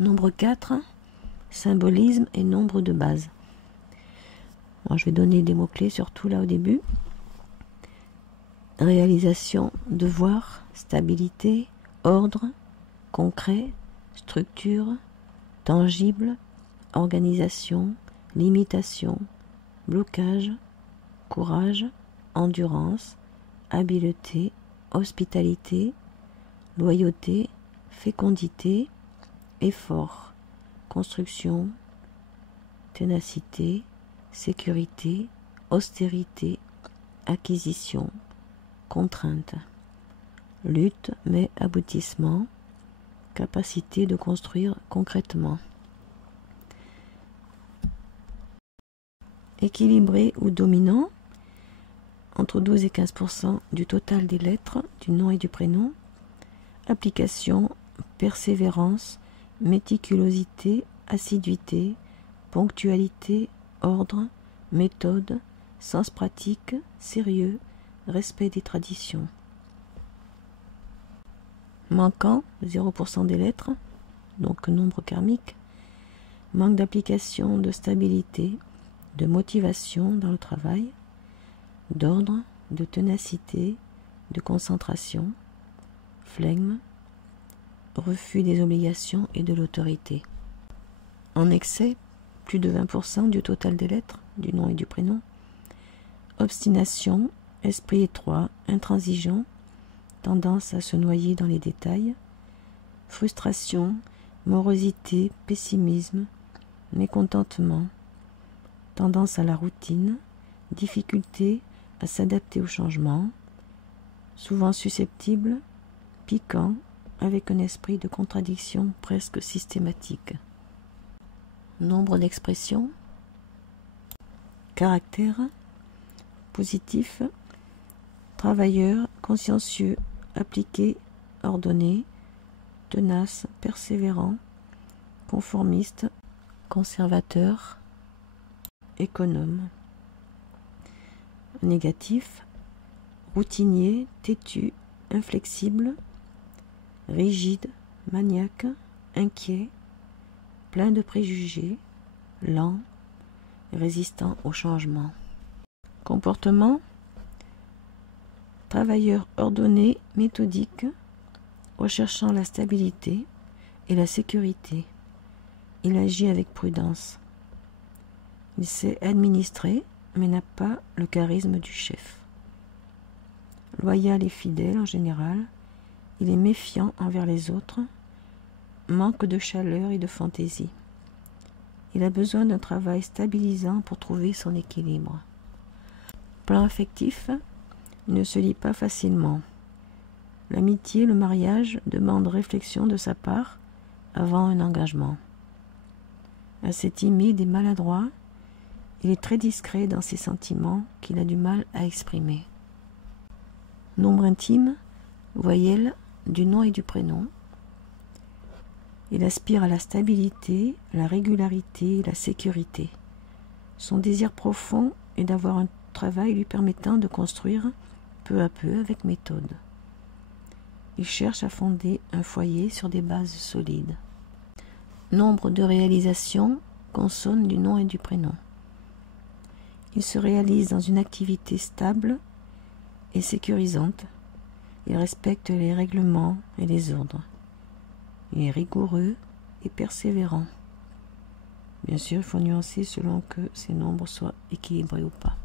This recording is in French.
Nombre 4, symbolisme et nombre de base. Alors, je vais donner des mots-clés surtout là au début. Réalisation, devoir, stabilité, ordre, concret, structure, tangible, organisation, limitation, blocage, courage, endurance, habileté, hospitalité, loyauté, fécondité, effort, construction, ténacité, sécurité, austérité, acquisition, contrainte, lutte mais aboutissement, capacité de construire concrètement. Équilibré ou dominant, entre 12 et 15% du total des lettres, du nom et du prénom. Application, persévérance, méticulosité, assiduité, ponctualité, ordre, méthode, sens pratique, sérieux, respect des traditions. Manquant, 0% des lettres, donc nombre karmique. Manque d'application, de stabilité, de motivation dans le travail, d'ordre, de ténacité, de concentration, flegme, refus des obligations et de l'autorité. En excès, plus de 20% du total des lettres, du nom et du prénom. Obstination, esprit étroit, intransigeant, tendance à se noyer dans les détails. Frustration, morosité, pessimisme, mécontentement, tendance à la routine, difficulté à s'adapter au changement, souvent susceptible, piquant, avec un esprit de contradiction presque systématique. Nombre d'expressions. Caractère. Positif. Travailleur, consciencieux, appliqué, ordonné, tenace, persévérant, conformiste, conservateur, économe. Négatif. Routinier, têtu, inflexible, rigide, maniaque, inquiet, plein de préjugés, lent, résistant au changement. Comportement. Travailleur ordonné, méthodique, recherchant la stabilité et la sécurité. Il agit avec prudence. Il sait administrer, mais n'a pas le charisme du chef. Loyal et fidèle en général, il est méfiant envers les autres, manque de chaleur et de fantaisie. Il a besoin d'un travail stabilisant pour trouver son équilibre. Plan affectif, il ne se lie pas facilement. L'amitié, le mariage demandent réflexion de sa part avant un engagement. Assez timide et maladroit, il est très discret dans ses sentiments qu'il a du mal à exprimer. Nombre intime, voyelle du nom et du prénom. Il aspire à la stabilité, la régularité et la sécurité. Son désir profond est d'avoir un travail lui permettant de construire peu à peu avec méthode. Il cherche à fonder un foyer sur des bases solides. Nombre de réalisations, consonnes du nom et du prénom. Il se réalise dans une activité stable et sécurisante. Il respecte les règlements et les ordres. Il est rigoureux et persévérant. Bien sûr, il faut nuancer selon que ces nombres soient équilibrés ou pas.